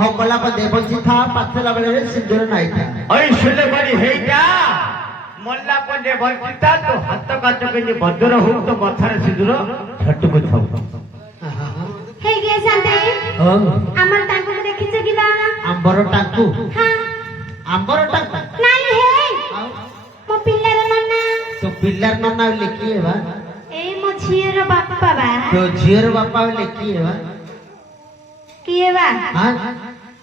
हो कला पर देवजी था पाथला बेले सिंदूर नहीं था ओई सुले बड़ी हेइटा मल्ला पर देवजी था तो हाथ काट के जे बदर हो तो मथारे सिंदूर छटको छौ हे गे शांते हां हमर टाकू देखि छ किबा आंबर टाकू हां आंबर टाकू नाही हे मो पिल्लार नन्ना तो पिल्लार नन्ना लिखी है बा ए मो झियर बाप्पा बा तो झियर बाप्पा लिखी है बा किए बा हां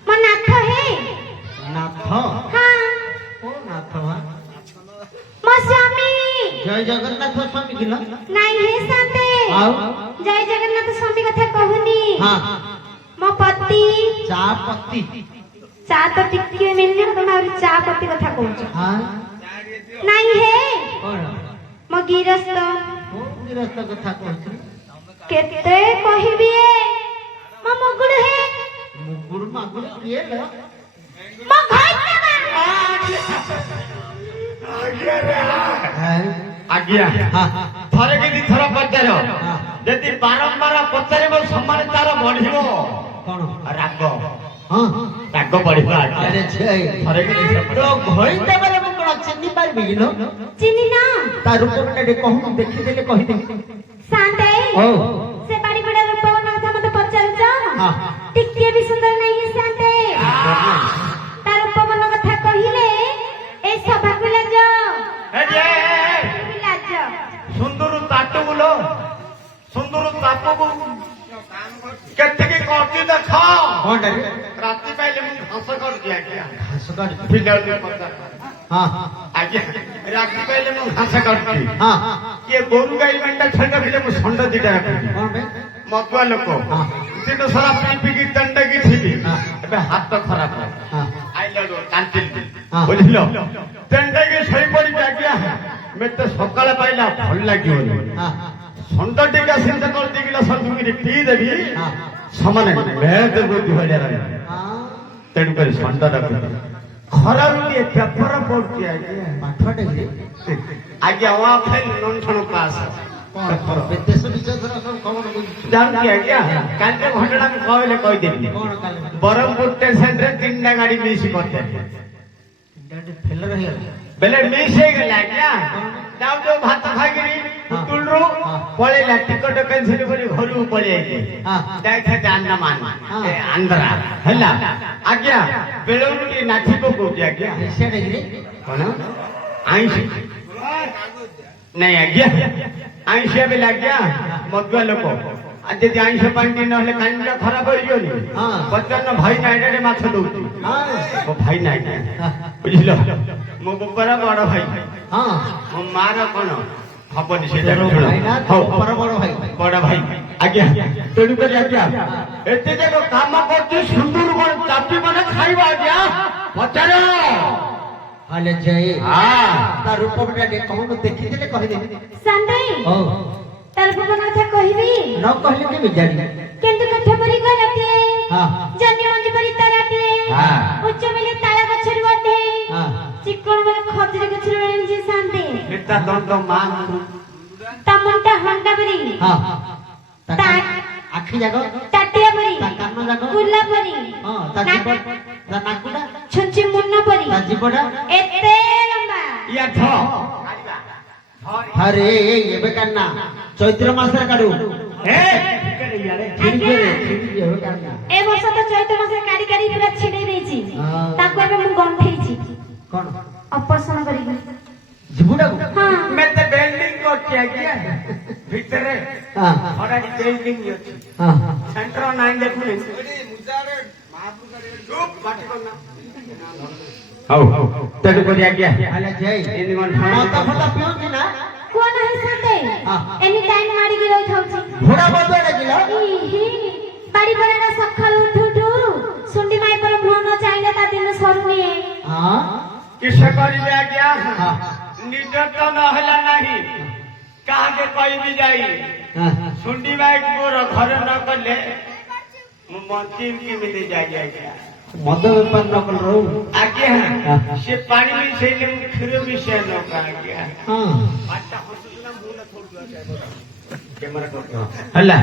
मो नाथ हे नाथ हां ओ नाथ बा मो स्वामी जय जगन्नाथ स्वामी किलो नाही हे शांते आओ जय जगन्नाथ स्वामी कथा कहूनी हां मो पति चा पत्ती चा तो टिक्की मिलने तो मैं चा पत्ती कथा कहूछ हां नाही हे कौन मो गिरस्त ओ गिरस्त कथा कहछ केते कहिबी मो मगुड़ हे मुगुड़ मागुड़ किए ल मो घाट आज्ञा थरे के थर पचार यदि बारंबार पचारे सम्मान तार बढ़िबो कौन राग हां राग बढ़िबो अरे छे थरे के तो घोई देबले मु कोन चिन्नी पारबी किलो चिनी ना ता रूप में कहू देखि देले कहि दे शांते ओ से बाड़ी बड़ा रूप कथा मते पचार जा हां टिक्की भी सुंदर नहीं है शांते तार रूप कथा कहिले ए सभा को ले जाओ ए जे लाज सुंदर ताटू बोलो सुंदर तापो को केते के करती देखो कौन डरे राती पहले मु हंस कर दिया क्या हंस कर फिलर में पता हां आज्ञा राती पहले मु हंस करती हां ये गोरु गाई मंडा छंड फिले मु संड दिटा रखी कौन बे मगुआ लोक हां दिन सारा पी पी की दंड की थी हां एबे हाथ तो खराब है हां आइलो कांतिल हां बुझिलो दंड की सही पड़ी जागिया मैं तो सकाळ पाइला भल लागियो हां संड टीका सिंध कर दिगिला संदुगिरी पी देबी हां समान मेद बुद्धि हो जाए हां तेणु कर संड रखी खरा रुटी पेपर पड़ती आज्ञा पाठ डे आज्ञा वहां फेल नन ठण पास विदेश विदेश सब खबर बुझ जान की आज्ञा कांते घटना में कहले कहि देबी कौन काल बरमपुर स्टेशन रे तीनटा गाड़ी मिस करते डे फेल रही बेले मिस हो गला क्या जाऊ जो भात खागिरी तुलरू पळेला टिकट कैंसिल करी घरु पळी आइले हां देखा जानना मान ए आंध्रा हला आज्ञा बेलोटी नाठी को को आज्ञा ऐसे डे कोन आइस नहीं आज्ञा आइस भी लाग गया मगुआ लोक आज यदि आइस पानी न हले कांडा खराब हो जियो हां पचन भाई नाइडे माछ दउती हां ओ भाई नाइडे बुझिलो मो बड़ा बड़ भाई हां मो मार कोन हबनी से भाई ना हो पर बड़ भाई बड़ा भाई आज्ञा तेणु कर आज्ञा एते जको काम करती सुंदर कोन चापी माने खाइबा आज्ञा पचारो हाले जय हां ता रूप में डे कौन देखि देले कहि दे शांते ओ तार रूप कथा कहबी न कहले के बिजाड़ी केंतु कथा परी गलती हां जन्य मंजी परी तराटी हां उच्च मिले ताला गछर बटे हां चिकन मिले खजरे गछर रेंजी शांते कितना दंड मान तमंटा हंडा परी हां ता आखी जागो टाटिया परी ता कान जागो कुल्ला परी हां ता जीवन ता नाकुडा छुंची मुन्ना परी ता जीवडा एते लंबा या थ अरे ये बेकाना चैत्र मास रे काडू ए ठीक रे ठीक ये बेकाना ए वर्ष तो चैत्र मासे काडी काडी पूरा छिडे देछि ताको एबे मु गंठेछि कौन अपसन करी जीवडा हां मैं तो बिल्डिंग करती आज्ञा भीतर हां थोड़ा बिल्डिंग अछि हां सेंटर नाइन देखुनी मुजारे महापुर करे चुप बाटी करना हाउ तेणु कर आज्ञा हाले जय इन मन माता फटा पियोंती ना कोन है शांते एनी टाइम माडी गिरो थाउछि घोड़ा बदले गिला बाड़ी बराना सखाल उठ उठ सुंडी माई पर मुह न चाइले ता दिन सरुनी हां किस करी आज्ञा निडर तो न हला नहीं कहा के कोई भी जाई सुंडी माई को घर न करले मंत्री की मिल जाएगा मद बेपार न कर रहो आज्ञा से पानी में से ले खिरो भी से न का आज्ञा हां पाटा हसुना मुना थोड़ दिया कैमरा करतो हल्ला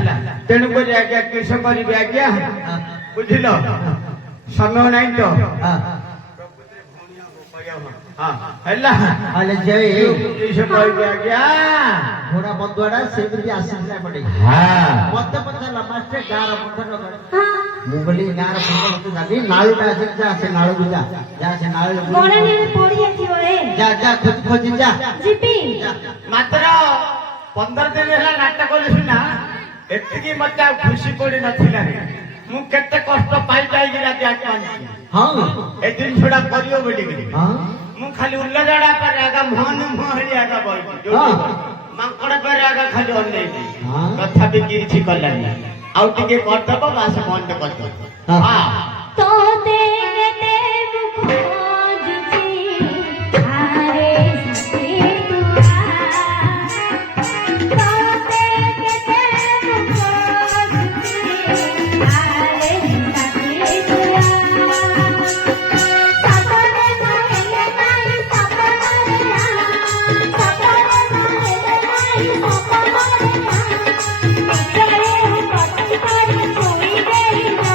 तेणु को आज्ञा किस करी आज्ञा बुझिलो ସମୟ ନାହିଁ ତ ହଁ ହଁ ହେଲା ହେଲେ ଯେ ସେ କହିବି ଆଜ୍ଞା ଘୋଡ଼ା ବନ୍ଧୁଆଟା ସେମିତି ଆସିଥିଲା ଏପଟେ ମତେ ପଚାରିଲା ମାଷ୍ଟର ଗାଁର ବନ୍ଧ ହଁ ମୁଁ କହିଲି ଗାଁର ବନ୍ଧ ମତେ ଜାଣି ନାଳୁଟା ଅଛି ଯା ସେ ନାଳକୁ ଯା ଯା ସେ ନାଳ ଗଡ଼ାଣିରେ ପଡି ଯାଇଥିବ ରେ ଯା ଯା ଖୋଜି ଖୋଜି ଯା ଯିବି ମାତ୍ର 15 ଦିନ ହେଲା ନାଟକ କଲି ସିନା ଏତିକି ମତେ ଆଉ ଖୁସି ପଡି ନଥିଲା ମୁଁ କେତେ କଷ୍ଟ ପାଇ ପାଇକି ରାତି ଆଣିଛି ହଁ ଏ ଜିନିଷଟା କରିବ ବୋଲିକିରି ହଁ ମୁଁ ଖାଲି ଉଲ୍ଲଜଡ଼ା ପରେ ଆଗା ମୁହଁନୁ ମୁହଁଳି ଆଗା ବଇଛି ମାଙ୍କଡ ପରେ ଆଗା ଖାଲି ଅନେଇଛି ହଁ। ତଥାପି କିଛି କଲାନି ଆଉ ଟିକେ କରିଦବ ବାସ ବନ୍ଦ କରିଦବ ହଁ। ହଁ ତୋତେ କେତେ ମୁଁ ଖୋଜୁଛି ଆରେ ସାଥୀ ତୁଆ ତୋତେ କେତେ ମୁଁ ଖୋଜୁଛି ଆରେ ସାଥୀ ତୁଆ ସପନେ ନହେଲେ ନାହିଁ ସପନରେ ସପନେ ନହେଲେ ନାହିଁ ସପନରେ ନିଜରେ କଟି କରି ଛୁଇଁ ଦେଇନା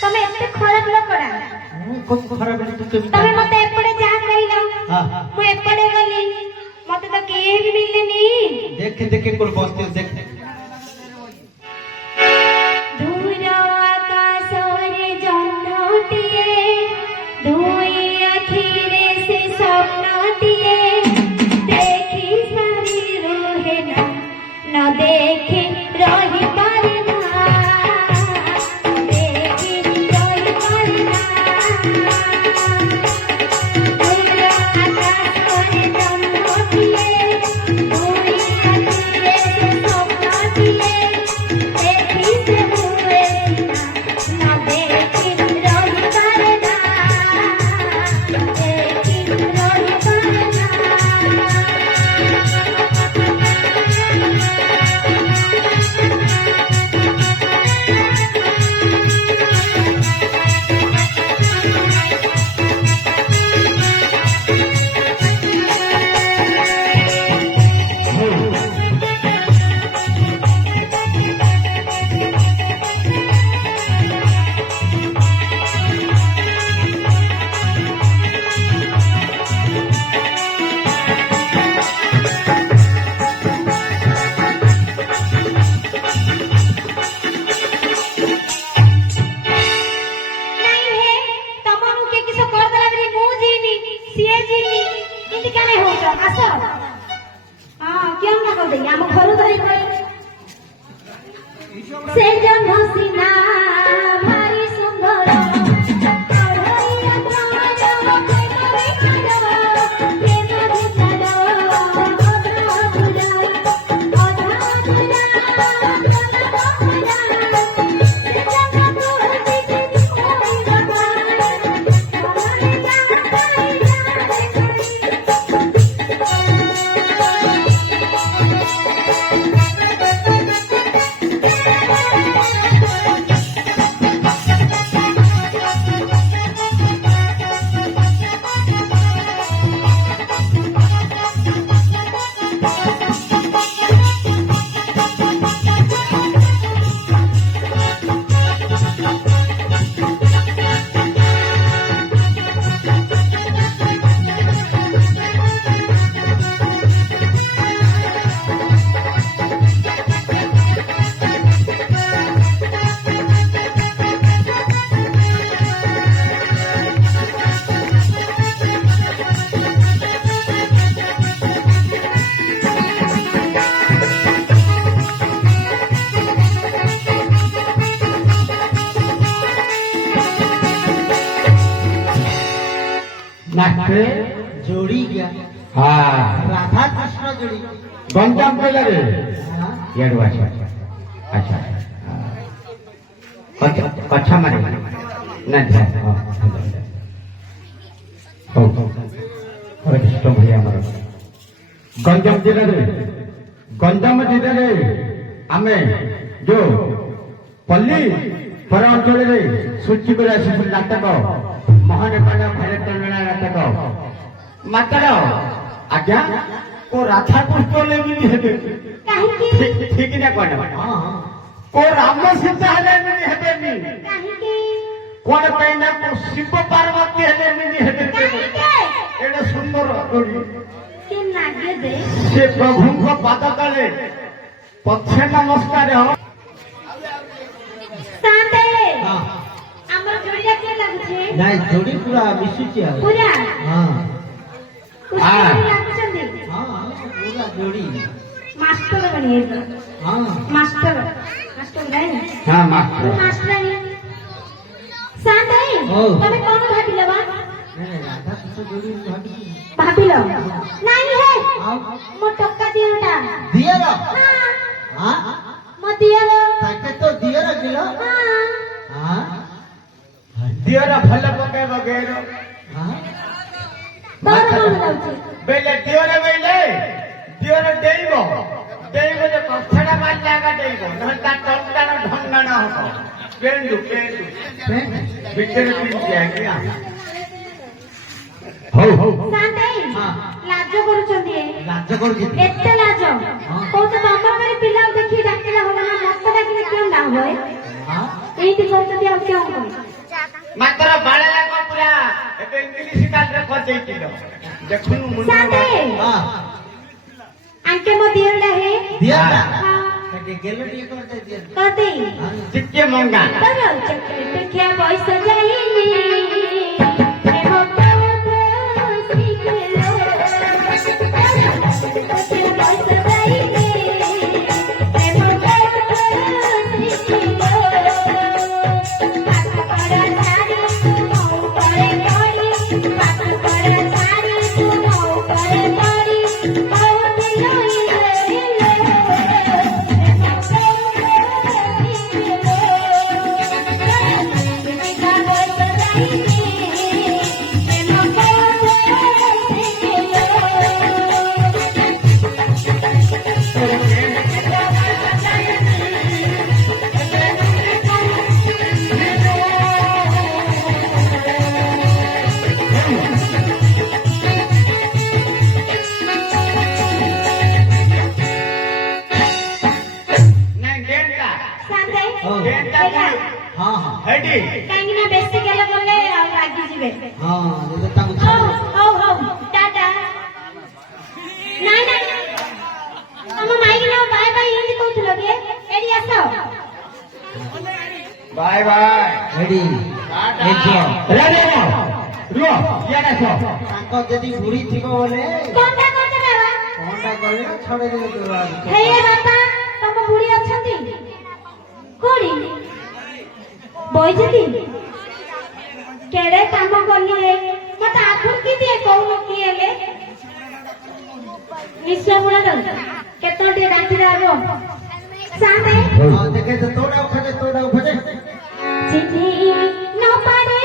ତମେ ଏତେ ଖରାପ ଲୋକଟା ଖରାପ ତମେ ମତେ ଏପଟେ ଯାହା କହିଲ ମୁଁ ଏପଟେ ଗଲି ମତେ ତ କେହି ବି ମିଳିଲେନି ଦେଖେ ଦେଖେ କୋଉ ବସ୍ତି ଦେଖେ ଦୂର ଆକାଶରେ ଜହ୍ନଟିଏ ଦୁଇ ଆଖିରେ ସେ ସ୍ୱପ୍ନଟିଏ ଦେଖି ସାରି ରହେ ନା ନ ଦେଖି ରହିପାରେ ନା ଦେଖି ରହିପାରେ ନା ଦୂର ଆକାଶରେ ଜହ୍ନଟିଏ ଦୁଇ ଆଖିରେ ସେ ସ୍ୱପ୍ନଟିଏ ଦେଖି ସେ ହୁଏ ନା ନ ଦେଖି ରହିପାରେ ନା ଦେଖି ରହିପାରେ ନା मास्टर जोड़ी गया हाँ राधा कृष्ण जोड़ी गंजाम पे लगे हाँ? यार अच्छा अच्छा अच्छा अच्छा माने ना ध्यान हो तो भैया हमारा गंजाम जिले आमे जो पल्ली पर अंचल सूची कर नाटक महानेपाल भारत नाटक मात्र आज्ञा को राधा पुष्प लेमिनी हेबे କାହିଁକି ठीक ना कहना हाँ हाँ को राम सीता लेमिनी हेबेनी କାହିଁକି कोन पैना को शिव पार्वती लेमिनी हेबे କାହିଁକି एडे सुंदर जोड़ी କି ନାଗେ ଦେ से प्रभु को पाद तले पक्षे नमस्कार हो ସାନ୍ତେ हाँ ଆମର ଯୋଡ଼ିଟା କିଏ ଲାଗୁଛି ନାଇଁ जोड़ी पूरा मिशुची है ପୁରା हाँ କୁସ୍ତି ଲାଗୁଛନ୍ତି हाँ पूरा जोड़ी ମାଷ୍ଟର ବନିଏ हाँ ମାଷ୍ଟର ମାଷ୍ଟର ନାହିଁ हां मास्टर ମାଷ୍ଟରାଣୀ ସାନ୍ତେ ଓ। ତମେ କଣ ଭାବିଲ ବା नहीं, राधा कृष्ण जोड़ी भाभी ଭାବିଲ ନାଇଁ ହେ हाँ ମୋ ଟକା ଦିଅଟା दिया रो ହଁ हाँ ମୋ ଦିଅର ताके तो दिया रो किलो ହଁ हाँ दियर भल पके बगेरो हाँ ତୋର କଣ ଯାଉଛି बेले दियर देइबो जे कथड़ा मार जागा देइबो नहता टंटा ढंगना हो पेंडु पेंट बिचरे पिन जागिया हो ସାନ୍ତେ हाँ ଲାଜ କରୁଛନ୍ତି ଏ। राज्य कर के ଏତେ ଲାଜ କହୁଛ ତମର ମାନେ ପିଲାକୁ ଦେଖି ଡାକିଲେ ହବ ନା ମତେ ଡାକିଲେ କେଉଁ ନା ହୁଏ हाँ ଏଇଠି କହୁଛନ୍ତି ଆଉ କେଉଁ କହି मात्र बाळला को पूरा एते इंग्लिश काल रे खचैतिलो देखुनु मुंडा ସାନ୍ତେ हाँ ଆଙ୍କେ ମୋ ଦିଅଟା ହେ दिया ना ହଁ ताके गेलो टी कर दे दिया କହତେ हाँ टिके मंगा ତୋର ଚକଲେଟ ଦେଖିଆ ପଇସା ଯାଇନି ପ୍ରେମ ପଇସା ଯାଇନି नहीं गेंदा ସାନ୍ତେ गेंदा ଦେଖା हाँ हाँ हेडी କାହିଁକି ନା ବେଶୀ ଗେଲ କଲେ ଆଉ ରାଗିଯିବେ हाँ ये तो ताको ହଉ ହଉ ହଉ ଟାଟା ନାଇଁ ନାଇଁ ତମ ମାଇକି ନା ବାଏ ବାଏ ଏମିତି କହୁଥିଲ କି ଏଠି ଆସ बाय बाय रेडी रे रे रुओ ये देखो ताको यदि बुढ़ी थिबो बोले କଣଟା କଣଟା ବାବା कोनटा करे छोड़े दे देवा ହେ ବାପା ତମ ବୁଢୀ ଅଛନ୍ତି କୋଉଠି ବଇଛନ୍ତି କେଡେ କାମ କଲେ ମତେ ଆଖୁର କି ଦିଏ କହୁନ କି ହେଲେ ନିଶ୍ଚୟ ମୁଣା ଦଉ କେତେବେଳେ ଟିକେ ଡାକିରେ ଆଗ ସାନ୍ତେ हाँ देखे तो तोड़ा उठे ଚିଠି ନ ପାରେ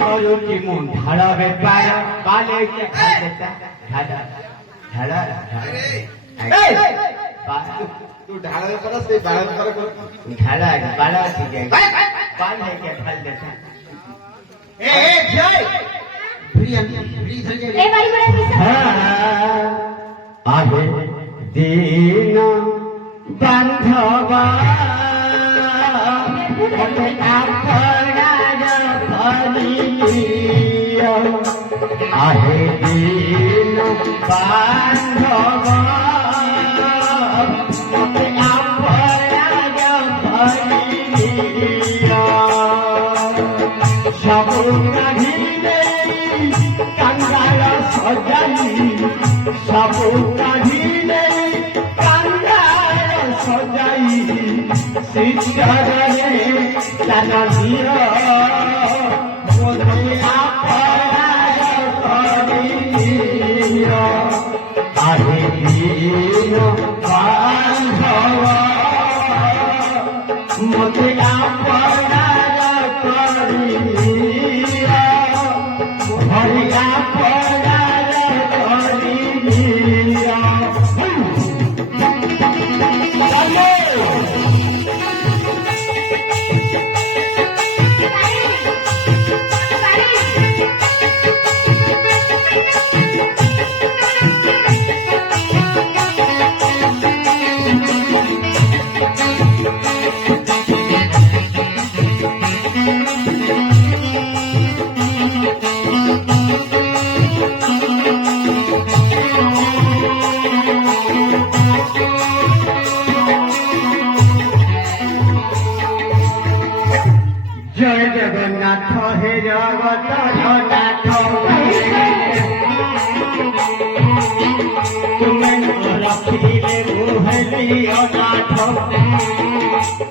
କରୁଛି ମୁଁ ଢାଳ ବେପାର ବାଲେ ଖାଇଦେତା ଢାଳ ଢାଳ ତୁ ଢାଳ ବେପାର ସେ ବାଳ ବେପାର କର ଢାଳ ବାଳ ଅଛି ବାଲ ହେଇକି ଖାଇଦେତା ଏ ଜୟ ভিড়ি ধরে যাবে এই বাড়ি করে পিছে আহে দিন বান্ধবা আহে দিন বান্ধবা সবু কাহিলে কাঙ্গাল সজাই সবু কাহিলে কাঙ্গাল সজাই শিক্ষরে জানা দিও আহে দিন বান্ধবা মতে আপনার করিয়া হরিয়া পড়ার করিয়া জয় জগন্নাথ হে জগন্নাথ তুমি রখিলে মুহলি অনাথ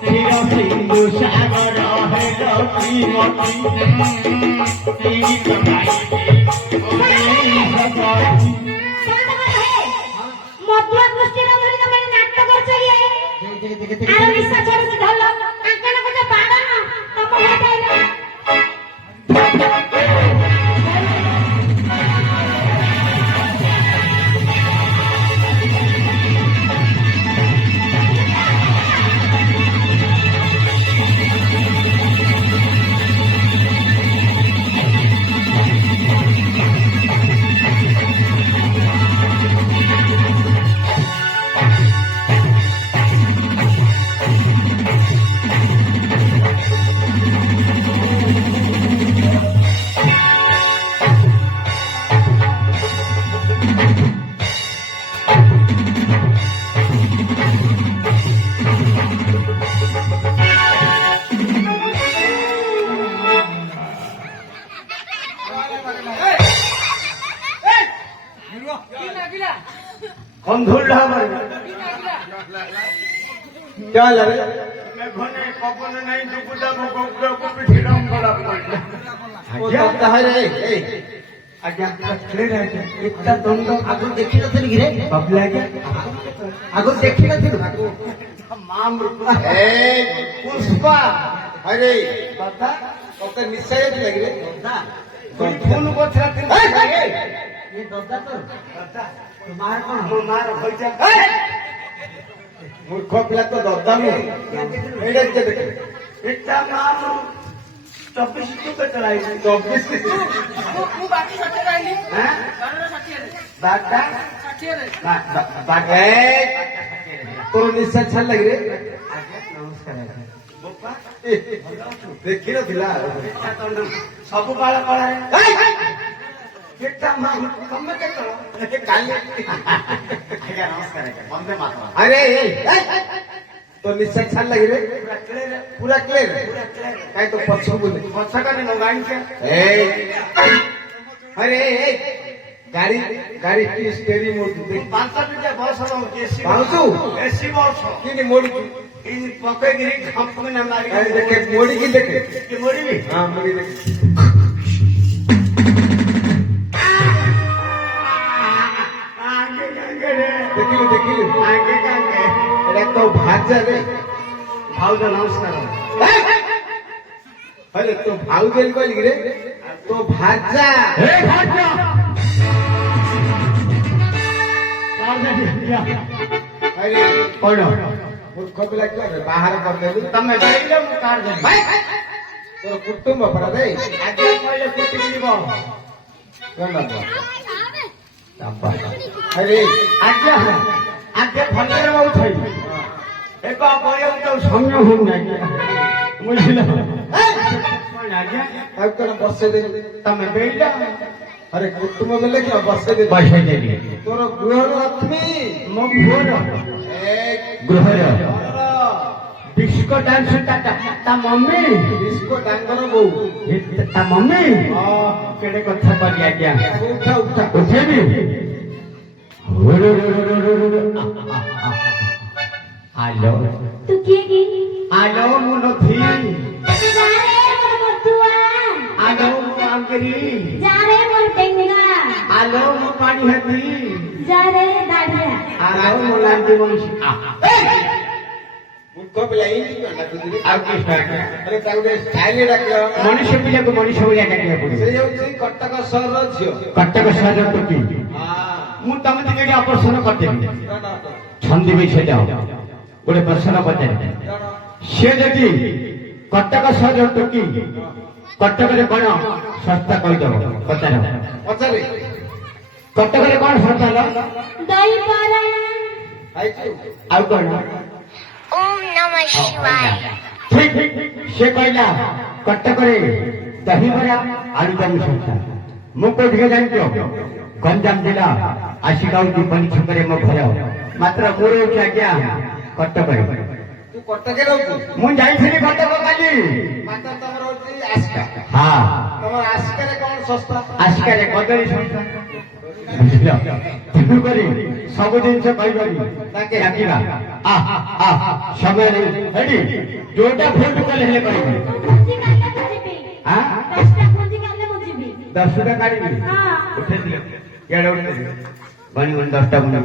চির সিন্ধু সাগর হেল শ্রীমতী মতুয়া গোষ্ঠীর ধরে তুমি নাট্য করছো ইয়ে আর নিশা ছড়ছি ধরলো আঙ্কেল কোতে বাড়া না তম হটাই না বন্ধুর হবে চল রে মেঘনে কপনে নাই দুপুদা মুখ পিঠিরম করা পড়ল ও দত্তা হয় রে এই আজ্ঞা ক্লিয়ার আছে একটা দ্বন্দ্ব আগুন দেখি নথিলি কি রে বাবলা আজ্ঞা আগুন দেখি নথিলি মাম এই পুষ্পা হয় রে কথা কত নিশ্চয় লাগি রে দত্তা তুই ফোন করছিস তিন এই দত্তা তো কথা তোমার কোন মার হইছে মূর্খ পিলা তো দত্তা মু এইটা কে দেখে একটা নাম 24 টুকে চলাই 24 ମୁଁ ବାକି 60 ରହିଲି হ্যাঁ ଘରର 60 ରେ বাটা 60 ରେ বাটা তোর নিশ্চয় ছাড় লাগি রে আজ্ঞা নমস্কার বাপা দেখি নথিলা ସବୁ ବାଳ କଳା କେଟା ମା ତମେ କେତ କାଲି ଆଜ୍ଞା ନମସ୍କାର ଆଜ୍ଞା ବନ୍ଦେ ମାତରମ୍ আরে এই তোর নিশ্চয় ছাড় লাগি রে ପୁରା କ୍ଲିୟର পুরা ক্লিয়ার ପୁରା କ୍ଲିୟର কাই তো পছ বলে ପଛକାନେ ନଗାଇছে এই আরে এই গাড়ি গাড়ি কি স্টেরি মোড দেখ 5 ମିନିଟ ବସ ରହୁଛି ଏସି ପାଉଛୁ? ଏସି ବସ কিনি মোড়ি ଏଇ ପକେଇକିରି ଖାମ୍ପକିନା ମାରି আরে দেখে মোড়ি কি দেখে କି ମରିବି হ্যাঁ মোড়ি দেখে ଆଗେ କାଙ୍ଗେ ରେ দেখিলি দেখিলি ଆଗେ କାଙ୍ଗେ এটা তো ভাজা রে ଭାଉଜ ନମସ୍କାର আরে তো ভাউ দেল কইলি রে তো ভাজা ए भाग्य अरे कौन मूर्ख पिला क्यों रे बाहर कर देली तमे बेइले मु कार दे भाई तोर कुटुंब परा दे आगे पहिले कुटी जीव गंदा तापा अरे आगे आगे भले रहउ थई एक बयो तो समय हो नहीं बुझिल कोन आगे अब कर बसे दे तमे बेइले अरे कुटुंब बेले क्या बसे दे पैसे दे दी तोर गृह लक्ष्मी मो भोर एक गृहर डिस्को डांस ता मम्मी इसको डांगर बहू ता मम्मी केड़े कथा करी आज्ञा उठा उठा उठेबी हेलो तू किए की हेलो मु नथी जा रे मोर बतुआ हेलो मु अंकरी जा रे मोर टेंगा हेलो मु पानी हती जा रे दाढ़िया हेलो मु लांटी वंशी मूर्ख पिला इन क्यों ना कुदी आउ की स्टार्ट अरे ताउडे स्टाइल डाकियो मनुष्य पिला को मनुष्य बोलिया डाकिया पड़ी से होची कटक सहर झियो कटक सहर टोकी हां मु तमे दिने ऑपरेशन करदेबी ना छंदी भी छेदा गोटे प्रश्न पचारे से जदि कटक सहर टोकी कटक रे कोन सस्ता कहि दबो पचार पचारे कटक रे कोन सस्ता लो दही बड़ा आइछु आउ कोन ओम नमः शिवाय। ठीक से कहला कटक रे दही बड़ा आलू दम सस्ता मु को दिखे जानतो गंजाम जिला आशिकाउ दीपनी छकरे मो घर मात्र मोर क्या कटक रे तू कटके रहू मु जाइथिनी कटक काली माता तमर होची आस्का हां तमर आस्का रे कोन सस्ता आशिका रे कदली सस्ता बुझिल तेनु करी सब जिनसे कहबनी ताके डाकिबा आ समय रे हेडी जोटा फोन कले हेले कहबी मुझी काले मुझी हां 10टा मुझी काले मुझी 10 टा काढी हां उठे दिले याडे उठे बनी 10 टा मुंडा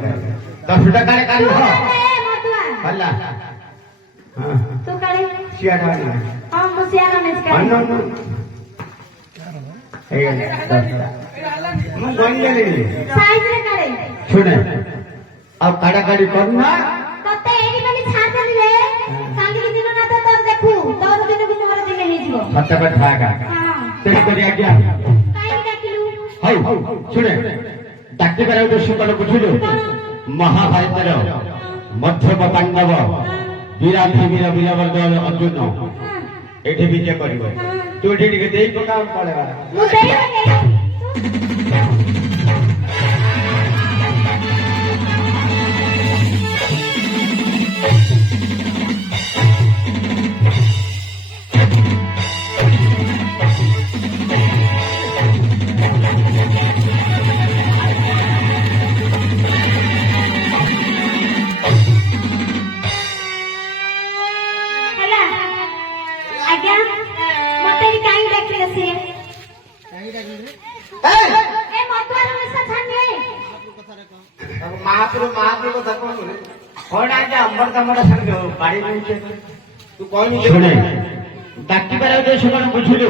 10 टा काढे काढी हो ए मतुआ हल्ला हां तू काले सियाडा हां मुसियाना में काले अन्न ए मु बनी ले साइज रे काले सुने अब काड़ा काड़ी करना तते एडी बनी छातली रे काली की दिन ना तो तोर देखू तोर दिन भी मोर दिन हे जीवो सत्य कथा का हां तेरे को दिया क्या काई डाकिलु हाय सुने डाक्टी कराउ तो सुकल बुझिलो महाभारत रो मध्यम पांडव वीराधि वीर वीरवर्ग अर्जुन एठी विजय करिवो तू एठी के देई पका पड़ेगा मु देई ହେଲା ଆଜ୍ଞା ମତେ ବି କାଇଁ ଡାକିଲେ ସିଏ ଏ ମତୁଆର ମିଶା ଛାଡିବେ महापुर कथा कोन रे कोण आजे अंबर तमडा संग बाड़ी नीचे तू कोन सुने डाक्टी कराउ तो सुकल बुझिलो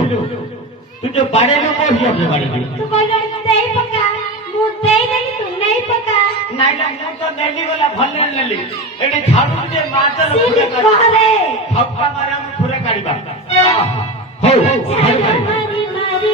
तू जो बाड़े लो को ही अपने बाड़ी तू କହିଲୁ ଦେଇ ପକା ମୁଁ ଦେଇ ଦେଲି ତୁ ନେଇ ପକା ନାଇଁ ନା ମୁଁ ତ ନେଲି ଗଲା ଭଲ ନେଲି ଏଠି ଛାଡୁ ଯେ ମାଛ ସିଲି କହରେ ହପ୍ପା ମାରା ମୁଁ ପୁରା କାଢିବା ହଉ ମାରି ମାରି